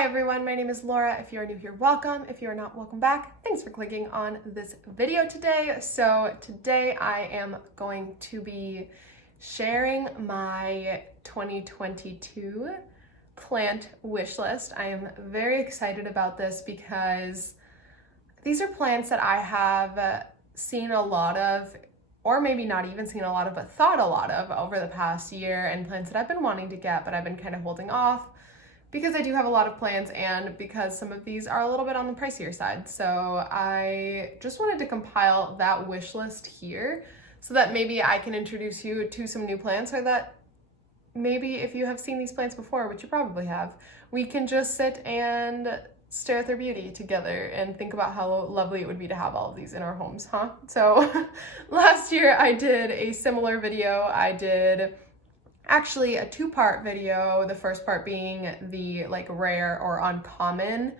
Hi everyone, my name is Laura. If you are new here, welcome. If you are not, welcome back. Thanks for clicking on this video today. So today I am going to be sharing my 2022 plant wish list. I am very excited about this because these are plants that I have seen a lot of, or maybe not even seen a lot of, but thought a lot of over the past year, and plants that I've been wanting to get, but I've been kind of holding off because I do have a lot of plants and because some of these are a little bit on the pricier side. So I just wanted to compile that wish list here so that maybe I can introduce you to some new plants, or that maybe if you have seen these plants before, which you probably have, we can just sit and stare at their beauty together and think about how lovely it would be to have all of these in our homes, huh? So last year I did a similar video. I did actually a two-part video, the first part being the rare or uncommon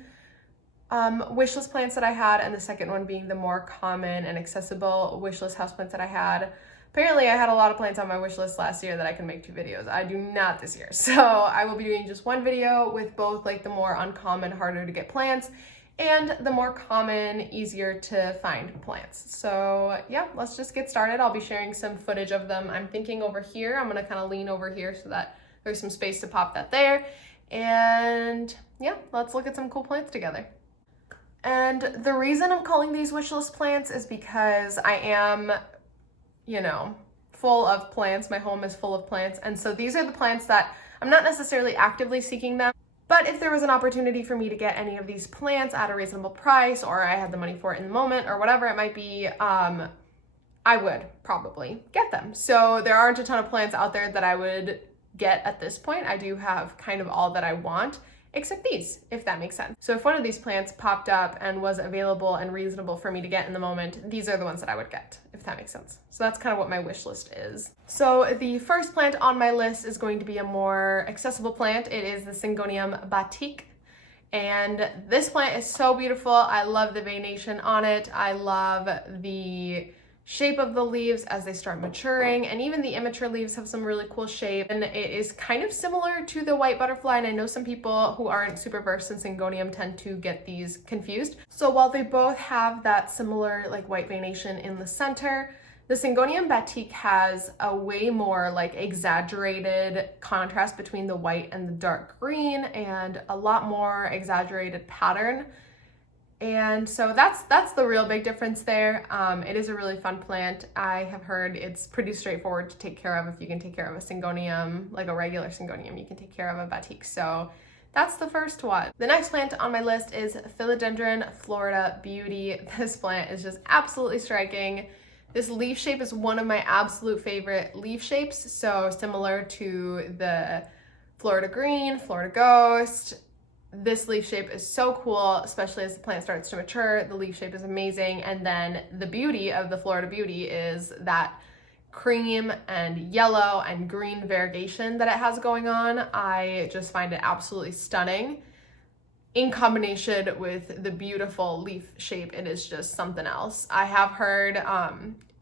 wishlist plants that I had, and the second one being the more common and accessible wishlist houseplants that I had. Apparently I had a lot of plants on my wish list last year that I can make two videos. I do not this year. So I will be doing just one video with both the more uncommon, harder to get plants, and the more common, easier to find plants. So yeah, let's just get started. I'll be sharing some footage of them. I'm thinking over here. I'm gonna kind of lean over here so that there's some space to pop that there. And yeah, let's look at some cool plants together. And the reason I'm calling these wish list plants is because I am, full of plants. My home is full of plants. And so these are the plants that I'm not necessarily actively seeking them, but if there was an opportunity for me to get any of these plants at a reasonable price, or I had the money for it in the moment, or whatever it might be, I would probably get them. So there aren't a ton of plants out there that I would get at this point. I do have kind of all that I want, except these, if that makes sense. So if one of these plants popped up and was available and reasonable for me to get in the moment, these are the ones that I would get, if that makes sense. So that's kind of what my wish list is. So the first plant on my list is going to be a more accessible plant. It is the Syngonium Batik. And this plant is so beautiful. I love the veination on it. I love the shape of the leaves as they start maturing, and even the immature leaves have some really cool shape, and it is kind of similar to the white butterfly, and I know some people who aren't super versed in Syngonium tend to get these confused. So while they both have that similar white veination in the center, the Syngonium Batik has a way more exaggerated contrast between the white and the dark green, and a lot more exaggerated pattern. And so that's the real big difference there. It is a really fun plant. I have heard it's pretty straightforward to take care of. If you can take care of a Syngonium, like a regular Syngonium, you can take care of a Batik. So that's the first one. The next plant on my list is Philodendron Florida Beauty. This plant is just absolutely striking. This leaf shape is one of my absolute favorite leaf shapes. So similar to the Florida Green, Florida Ghost, this leaf shape is so cool, especially as the plant starts to mature. The leaf shape is amazing. And then the beauty of the Florida Beauty is that cream and yellow and green variegation that it has going on. I just find it absolutely stunning. In combination with the beautiful leaf shape, it is just something else. I have heard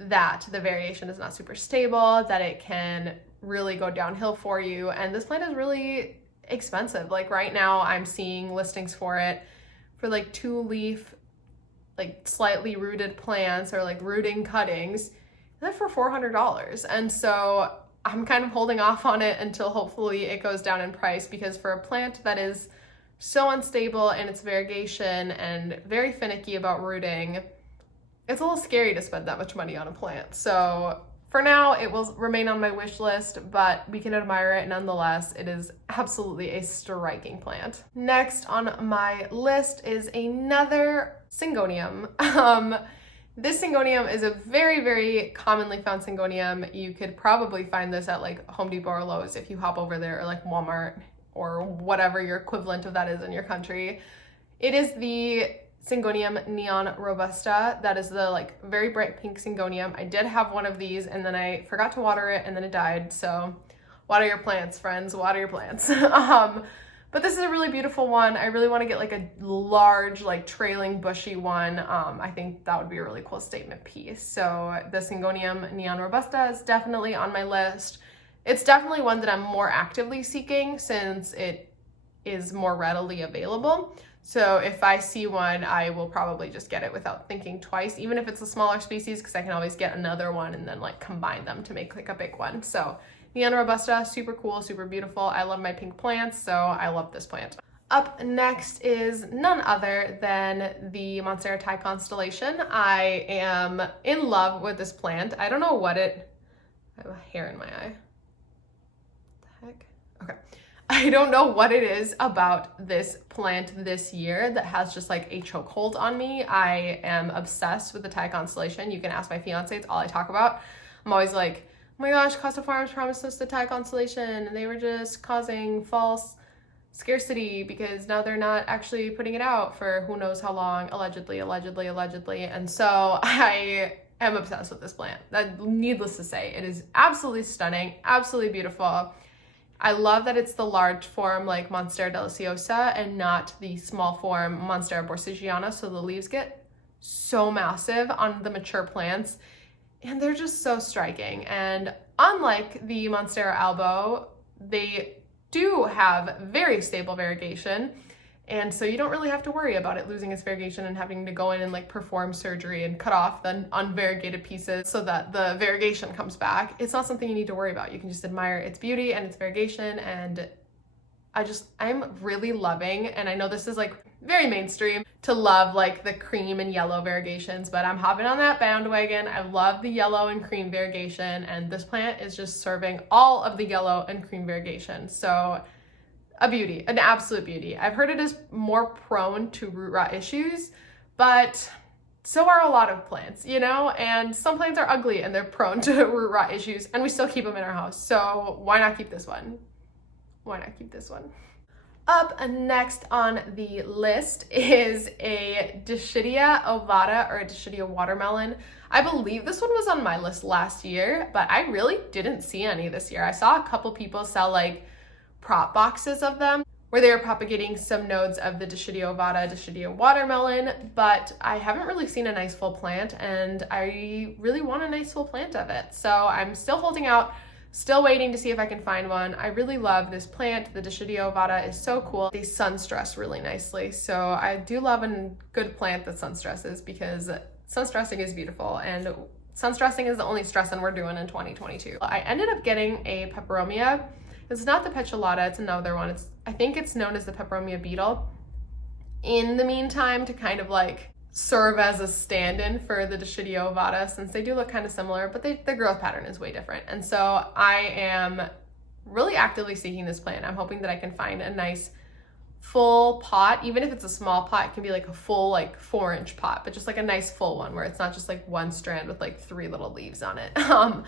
that the variation is not super stable, that it can really go downhill for you. And this plant is really expensive. Right now I'm seeing listings for it for 2-leaf slightly rooted plants, or rooting cuttings. They're for $400. And so I'm kind of holding off on it until hopefully it goes down in price, because for a plant that is so unstable in its variegation and very finicky about rooting, it's a little scary to spend that much money on a plant. So for now, it will remain on my wish list, but we can admire it nonetheless. It is absolutely a striking plant. Next on my list is another Syngonium. This Syngonium is a very, very commonly found Syngonium. You could probably find this at Home Depot or Lowe's if you hop over there, or Walmart, or whatever your equivalent of that is in your country. It is the Syngonium Neon Robusta. That is the very bright pink Syngonium. I did have one of these, and then I forgot to water it, and then it died. So water your plants, friends, water your plants. But this is a really beautiful one. I really want to get a large trailing bushy one. I think that would be a really cool statement piece. So the Syngonium Neon Robusta is definitely on my list. It's definitely one that I'm more actively seeking, since it is more readily available. So if I see one, I will probably just get it without thinking twice, even if it's a smaller species, because I can always get another one and then like combine them to make like a big one. So the Robusta, super cool, super beautiful. I love my pink plants, so I love this plant. Up next is none other than the Monstera Thai Constellation. I am in love with this plant. I don't know what it, I have a hair in my eye. What the heck? Okay. I don't know what it is about this plant this year that has just like a chokehold on me. I am obsessed with the Thai Constellation. You can ask my fiance, it's all I talk about. I'm always like, oh my gosh, Costa Farms promised us the Thai Constellation and they were just causing false scarcity because now they're not actually putting it out for who knows how long, allegedly. And so I am obsessed with this plant. That, needless to say, it is absolutely stunning, absolutely beautiful. I love that it's the large form like Monstera deliciosa and not the small form Monstera borsigiana, so the leaves get so massive on the mature plants and they're just so striking. And unlike the Monstera albo, they do have very stable variegation, and so you don't really have to worry about it losing its variegation and having to go in and like perform surgery and cut off the unvariegated pieces so that the variegation comes back. It's not something you need to worry about. You can just admire its beauty and its variegation, and I'm really loving, and I know this is like very mainstream to love like the cream and yellow variegations, but I'm hopping on that bandwagon. I love the yellow and cream variegation, and this plant is just serving all of the yellow and cream variegation. So a beauty, an absolute beauty. I've heard it is more prone to root rot issues, but so are a lot of plants, you know, and some plants are ugly and they're prone to root rot issues, and we still keep them in our house. So why not keep this one? Why not keep this one? Up next on the list is a Dissidia Ovata, or a Dissidia watermelon. I believe this one was on my list last year, but I really didn't see any this year. I saw a couple people sell like prop boxes of them where they were propagating some nodes of the Dissidia Ovata, Dissidia watermelon, but I haven't really seen a nice full plant, and I really want a nice full plant of it. So I'm still holding out, still waiting to see if I can find one. I really love this plant. The Dissidia Ovata is so cool. They sun stress really nicely. So I do love a good plant that sun stresses, because sun stressing is beautiful, and sun stressing is the only stressing we're doing in 2022. I ended up getting a peperomia. It's not the petrolata, it's another one. I think it's known as the peperomia beetle. In the meantime, to kind of like serve as a stand-in for the Dissidia Ovata, since they do look kind of similar, but the growth pattern is way different. And so I am really actively seeking this plant. I'm hoping that I can find a nice full pot. Even if it's a small pot, it can be like a full like 4-inch pot, but just like a nice full one where it's not just like one strand with like 3 little leaves on it. But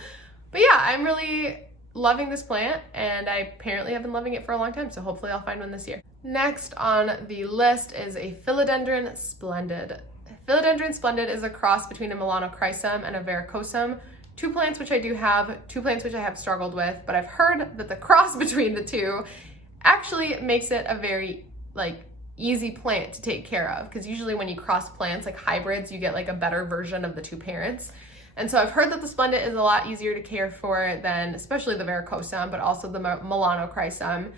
yeah, I'm really loving this plant, and I apparently have been loving it for a long time, so hopefully I'll find one this year. Next on the list is a Philodendron Splendid. Philodendron Splendid is a cross between a melanochrysum and a varicosum. Two plants which I do have, two plants which I have struggled with, but I've heard that the cross between the two actually makes it a very like easy plant to take care of, because usually when you cross plants like hybrids, you get like a better version of the two parents. And so I've heard that the Splendid is a lot easier to care for than especially the varicosum, but also the melanochrysum.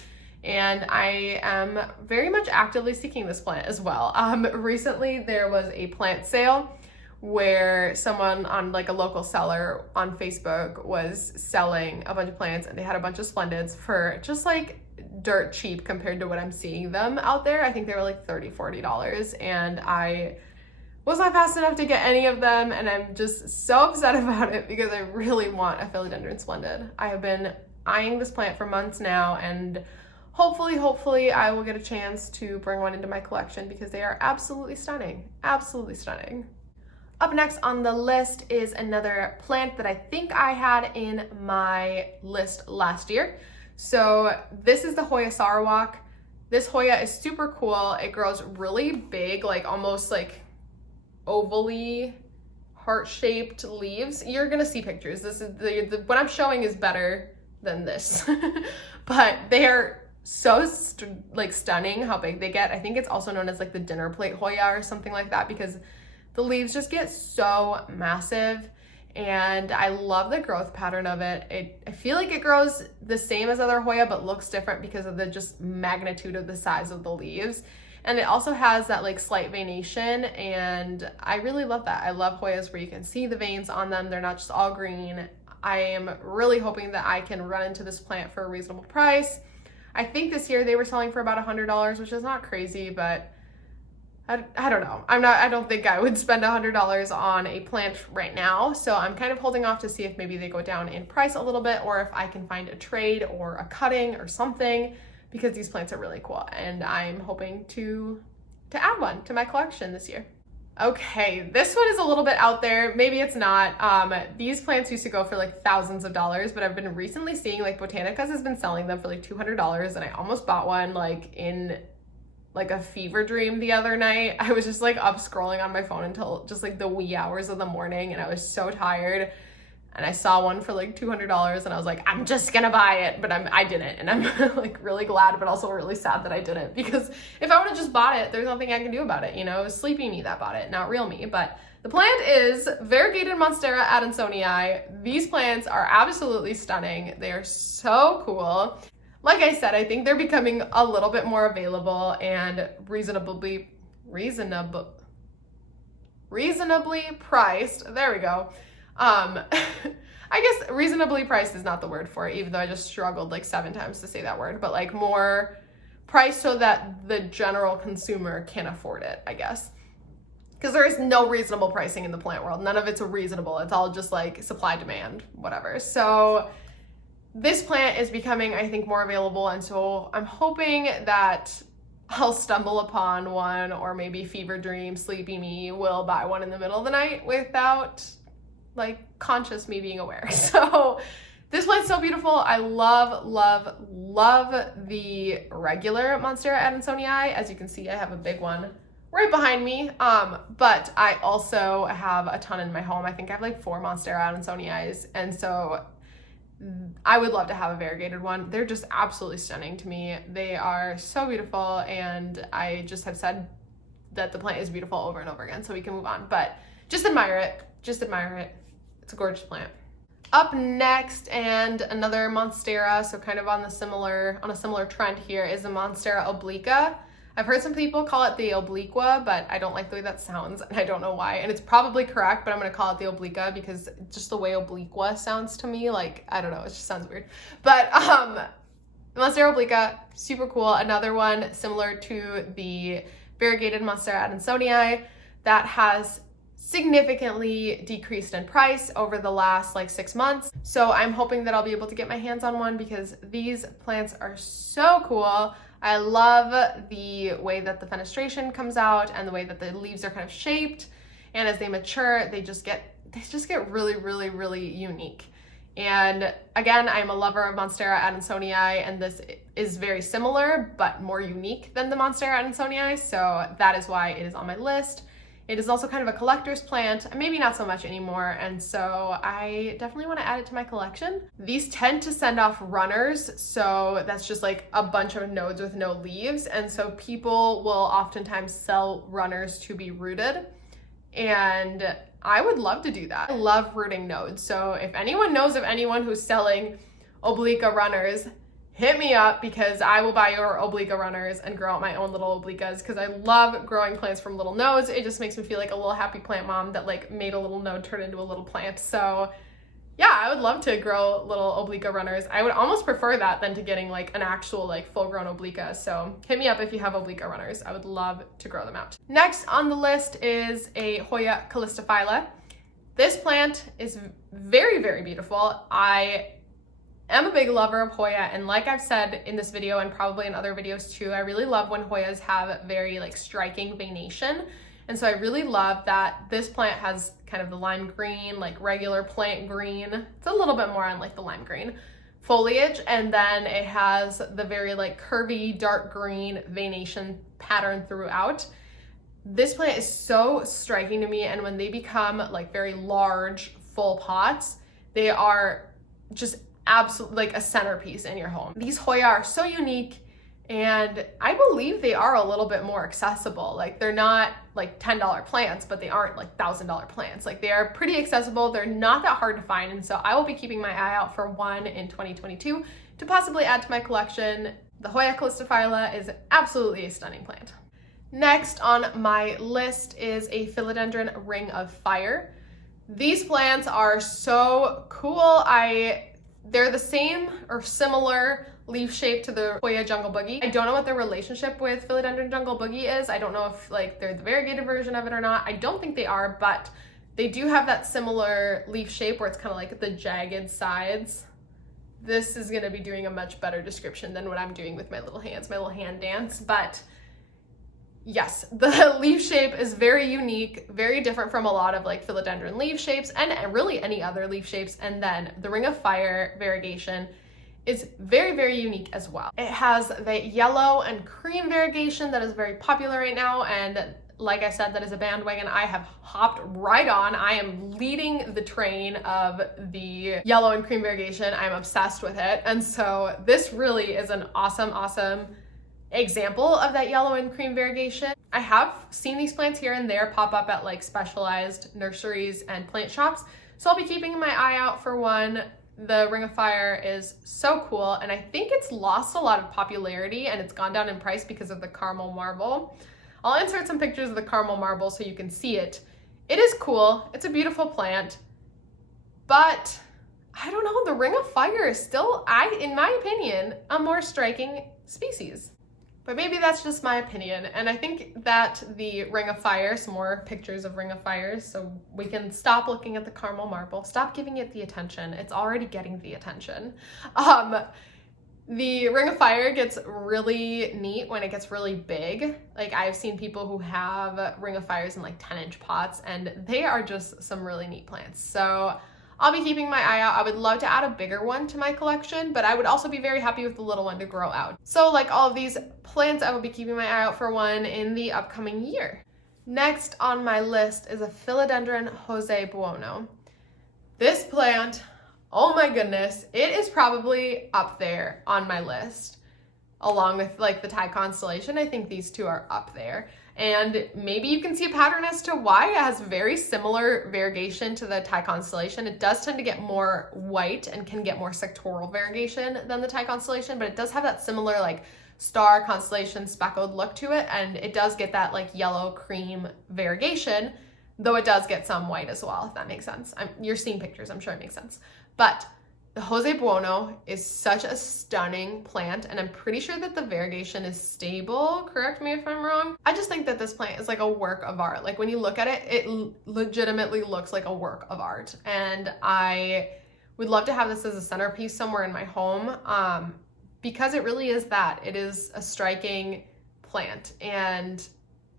And I am very much actively seeking this plant as well. Recently there was a plant sale where someone on like a local seller on Facebook was selling a bunch of plants, and they had a bunch of Splendids for just like dirt cheap compared to what I'm seeing them out there. I think they were like $30, $40, and I was not fast enough to get any of them, and I'm just so upset about it because I really want a Philodendron Splendid. I have been eyeing this plant for months now, and hopefully I will get a chance to bring one into my collection because they are absolutely stunning, absolutely stunning. Up next on the list is another plant that I think I had in my list last year. So this is the Hoyasara Walk. This Hoya is super cool. It grows really big, like almost like ovally heart-shaped leaves. You're gonna see pictures. This is what I'm showing is better than this, but they are so stunning how big they get. I think it's also known as like the dinner plate Hoya or something like that, because the leaves just get so massive, and I love the growth pattern of it. I feel like it grows the same as other Hoya, but looks different because of the just magnitude of the size of the leaves. And it also has that like slight veination, and I really love that. I love Hoyas where you can see the veins on them. They're not just all green. I am really hoping that I can run into this plant for a reasonable price. I think this year they were selling for about $100, which is not crazy, but I don't know. I don't think I would spend $100 on a plant right now. So I'm kind of holding off to see if maybe they go down in price a little bit, or if I can find a trade or a cutting or something, because these plants are really cool and I'm hoping to add one to my collection this year. Okay, this one is a little bit out there. Maybe it's not. These plants used to go for like thousands of dollars, but I've been recently seeing like Botanicas has been selling them for like $200, and I almost bought one like in like a fever dream the other night. I was just like up scrolling on my phone until just like the wee hours of the morning, and I was so tired. And I saw one for like $200, and I was like, I'm just gonna buy it, but I didn't. And I'm like really glad, but also really sad that I didn't, because if I would have just bought it, there's nothing I can do about it. You know, it was sleepy me that bought it, not real me. But the plant is variegated Monstera adansonii. These plants are absolutely stunning. They are so cool. Like I said, I think they're becoming a little bit more available and reasonably priced. There we go. I guess reasonably priced is not the word for it, even though I just struggled like 7 times to say that word, but like more priced so that the general consumer can afford it, I guess. Because there is no reasonable pricing in the plant world. None of it's reasonable. It's all just like supply, demand, whatever. So this plant is becoming, I think, more available, and so I'm hoping that I'll stumble upon one, or maybe fever dream, sleepy me will buy one in the middle of the night without like conscious me being aware. So this plant's so beautiful. I love, love, love the regular Monstera adansonii. As you can see, I have a big one right behind me. But I also have a ton in my home. I think I have like 4 Monstera adansonii, and so I would love to have a variegated one. They're just absolutely stunning to me. They are so beautiful, and I just have said that the plant is beautiful over and over again, so we can move on. But just admire it. Just admire it. It's a gorgeous plant. Up next, and another Monstera, so kind of on a similar trend here, is the Monstera obliqua. I've heard some people call it the obliqua, but I don't like the way that sounds, and I don't know why. And it's probably correct, but I'm gonna call it the obliqua because just the way obliqua sounds to me, like, I don't know, it just sounds weird. But Monstera obliqua, super cool. Another one similar to the variegated Monstera adansonii that has significantly decreased in price over the last like 6 months. So I'm hoping that I'll be able to get my hands on one, because these plants are so cool. I love the way that the fenestration comes out and the way that the leaves are kind of shaped. And as they mature, they just get really, really, really unique. And again, I'm a lover of Monstera adansonii, and this is very similar, but more unique than the Monstera adansonii. So that is why it is on my list. It is also kind of a collector's plant, maybe not so much anymore, and so I definitely want to add it to my collection. These tend to send off runners, so that's just like a bunch of nodes with no leaves, and so people will oftentimes sell runners to be rooted, and I would love to do that. I love rooting nodes, so if anyone knows of anyone who's selling obliqua runners, hit me up, because I will buy your obliqua runners and grow out my own little obliquas, because I love growing plants from little nodes. It just makes me feel like a little happy plant mom that like made a little node turn into a little plant. So yeah, I would love to grow little obliqua runners. I would almost prefer that than to getting like an actual like full grown obliqua. So hit me up if you have obliqua runners. I would love to grow them out. Next on the list is a Hoya calistophyla. This plant is very, very beautiful. I'm a big lover of Hoya, and like I've said in this video and probably in other videos too, I really love when Hoyas have very like striking veination. And so I really love that this plant has kind of the lime green, like regular plant green. It's a little bit more on like the lime green foliage, and then it has the very like curvy dark green veination pattern throughout. This plant is so striking to me, and when they become like very large full pots, they are just absolutely like a centerpiece in your home. These Hoya are so unique And I believe they are a little bit more accessible. Like they're not like $10 plants, but they aren't like $1,000 plants. Like they are pretty accessible. They're not that hard to find. And so I will be keeping my eye out for one in 2022 to possibly add to my collection. The Hoya calistophyla is absolutely a stunning plant. Next on my list is a Philodendron Ring of Fire. These plants are so cool. They're the same or similar leaf shape to the Hoya Jungle Boogie. I don't know what their relationship with Philodendron Jungle Boogie is. I don't know if like they're the variegated version of it or not. I don't think they are, but they do have that similar leaf shape where it's kind of like the jagged sides. This is gonna be doing a much better description than what I'm doing with my little hands, my little hand dance, but yes, the leaf shape is very unique, very different from a lot of like philodendron leaf shapes and really any other leaf shapes. And then the Ring of Fire variegation is very, very unique as well. It has the yellow and cream variegation that is very popular right now. And like I said, that is a bandwagon I have hopped right on. I am leading the train of the yellow and cream variegation. I'm obsessed with it. And so this really is an awesome example of that yellow and cream variegation. I have seen these plants here and there pop up at like specialized nurseries and plant shops. So I'll be keeping my eye out for one. The Ring of Fire is so cool, and I think it's lost a lot of popularity and it's gone down in price because of the caramel marble. I'll insert some pictures of the caramel marble so you can see it. It is cool, it's a beautiful plant, but I don't know, the Ring of Fire is still, in my opinion, a more striking species. But maybe that's just my opinion, and I think that the Ring of Fire, some more pictures of Ring of Fires, so we can stop looking at the caramel marble, stop giving it the attention. It's already getting the attention. The Ring of Fire gets really neat when it gets really big. Like I've seen people who have Ring of Fires in like 10-inch pots, and they are just some really neat plants. So I'll be keeping my eye out. I would love to add a bigger one to my collection, but I would also be very happy with the little one to grow out. So like all of these plants, I will be keeping my eye out for one in the upcoming year. Next on my list is a Philodendron Jose Buono. This plant, oh my goodness, it is probably up there on my list. Along with like the Thai Constellation, I think these two are up there. And maybe you can see a pattern as to why it has very similar variegation to the Thai Constellation. It does tend to get more white and can get more sectoral variegation than the Thai Constellation, but it does have that similar like star constellation speckled look to it, and it does get that like yellow cream variegation, though it does get some white as well, if that makes sense. You're seeing pictures, I'm sure it makes sense. But the Jose Buono is such a stunning plant, and I'm pretty sure that the variegation is stable. Correct me if I'm wrong. I just think that this plant is like a work of art. Like when you look at it, it legitimately looks like a work of art. And I would love to have this as a centerpiece somewhere in my home because it really is that. It is a striking plant, and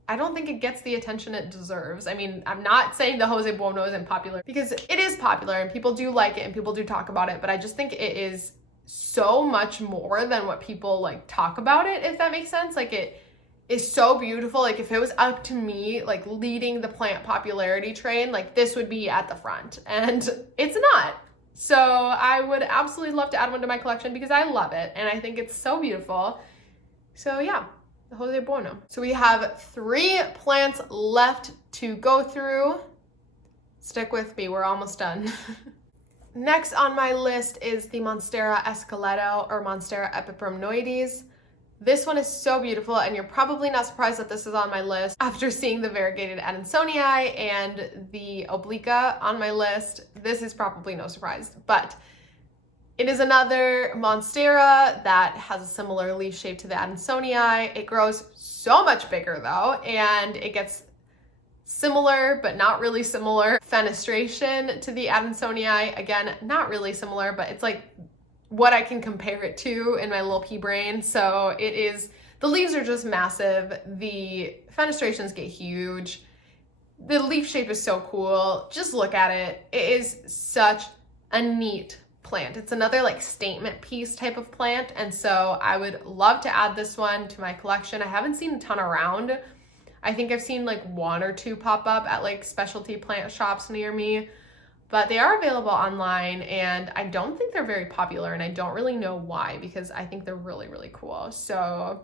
I don't think it gets the attention it deserves. I mean, I'm not saying the Jose Buono isn't popular, because it is popular and people do like it and people do talk about it, but I just think it is so much more than what people like talk about it, if that makes sense. Like it is so beautiful. Like if it was up to me, like leading the plant popularity train, like this would be at the front, and it's not. So I would absolutely love to add one to my collection because I love it and I think it's so beautiful. So yeah. Jose Buono. So we have 3 plants left to go through. Stick with me, we're almost done. Next on my list is the Monstera esqueleto or Monstera epiphanoides. This one is so beautiful, and you're probably not surprised that this is on my list after seeing the variegated Adansonii and the obliqua on my list. This is probably no surprise, but it is another Monstera that has a similar leaf shape to the Adansonii. It grows so much bigger though, and it gets similar, but not really similar fenestration to the Adansonii. Again, not really similar, but it's like what I can compare it to in my little pea brain. So it is, the leaves are just massive. The fenestrations get huge. The leaf shape is so cool. Just look at it. It is such a neat plant. It's another like statement piece type of plant, and so I would love to add this one to my collection. I haven't seen a ton around. I think I've seen like 1 or 2 pop up at like specialty plant shops near me, but they are available online, and I don't think they're very popular, and I don't really know why, because I think they're really, really cool. So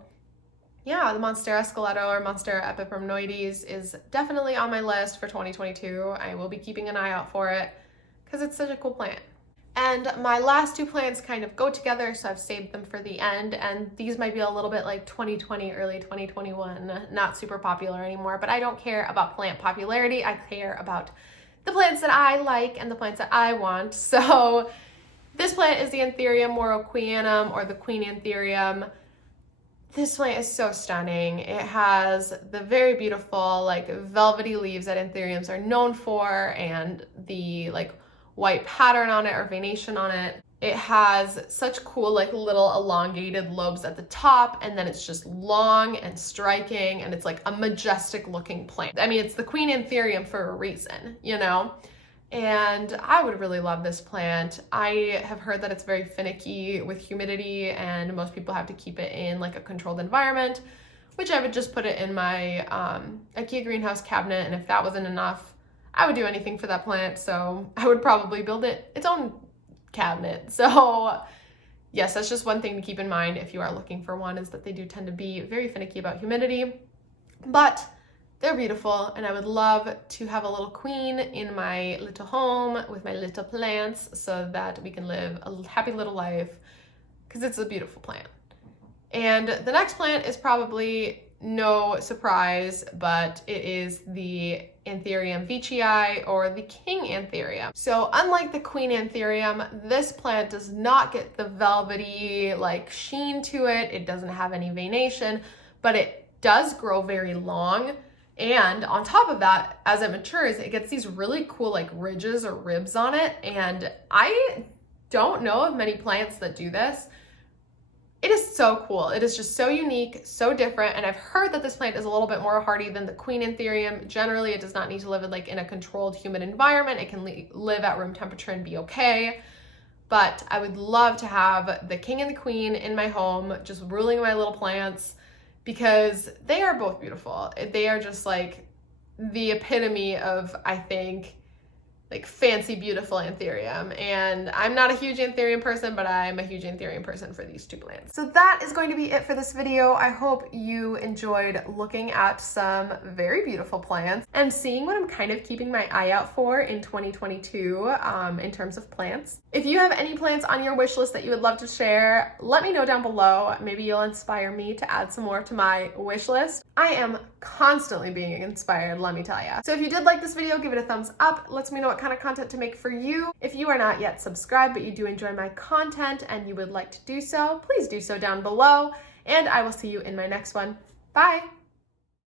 yeah, the Monstera Skeletto or Monstera epiphanoides is definitely on my list for 2022. I will be keeping an eye out for it because it's such a cool plant. And my last two plants kind of go together, so I've saved them for the end, and these might be a little bit like 2020, early 2021, not super popular anymore, but I don't care about plant popularity. I care about the plants that I like and the plants that I want. So this plant is the Antherium moroquianum, or the Queen Antherium. This plant is so stunning. It has the very beautiful like velvety leaves that antheriums are known for, and the like white pattern on it or venation on it. It has such cool like little elongated lobes at the top, and then it's just long and striking, and it's like a majestic looking plant. I mean, it's the Queen Antherium for a reason, you know? And I would really love this plant. I have heard that it's very finicky with humidity, and most people have to keep it in like a controlled environment, which I would just put it in my IKEA greenhouse cabinet, and if that wasn't enough, I would do anything for that plant. So I would probably build it its own cabinet. So yes, that's just one thing to keep in mind if you are looking for one, is that they do tend to be very finicky about humidity, but they're beautiful, and I would love to have a little queen in my little home with my little plants so that we can live a happy little life, because it's a beautiful plant. And the next plant is probably no surprise, but it is the Antherium veitchii, or the King Antherium. So unlike the Queen Antherium, this plant does not get the velvety like sheen to it. It doesn't have any venation, but it does grow very long. And on top of that, as it matures, it gets these really cool like ridges or ribs on it. And I don't know of many plants that do this. It is so cool. It is just so unique, so different. And I've heard that this plant is a little bit more hardy than the Queen Antherium. Generally, it does not need to live in a controlled humid environment. It can live at room temperature and be okay. But I would love to have the King and the Queen in my home, just ruling my little plants, because they are both beautiful. They are just like the epitome of, I think, like fancy, beautiful antherium. And I'm not a huge antherium person, but I'm a huge antherium person for these two plants. So that is going to be it for this video. I hope you enjoyed looking at some very beautiful plants and seeing what I'm kind of keeping my eye out for in 2022 in terms of plants. If you have any plants on your wish list that you would love to share, let me know down below. Maybe you'll inspire me to add some more to my wish list. I am constantly being inspired, let me tell you. So if you did like this video, give it a thumbs up. Let me know what kind of content to make for you. If you are not yet subscribed, but you do enjoy my content and you would like to do so, please do so down below, and I will see you in my next one. Bye!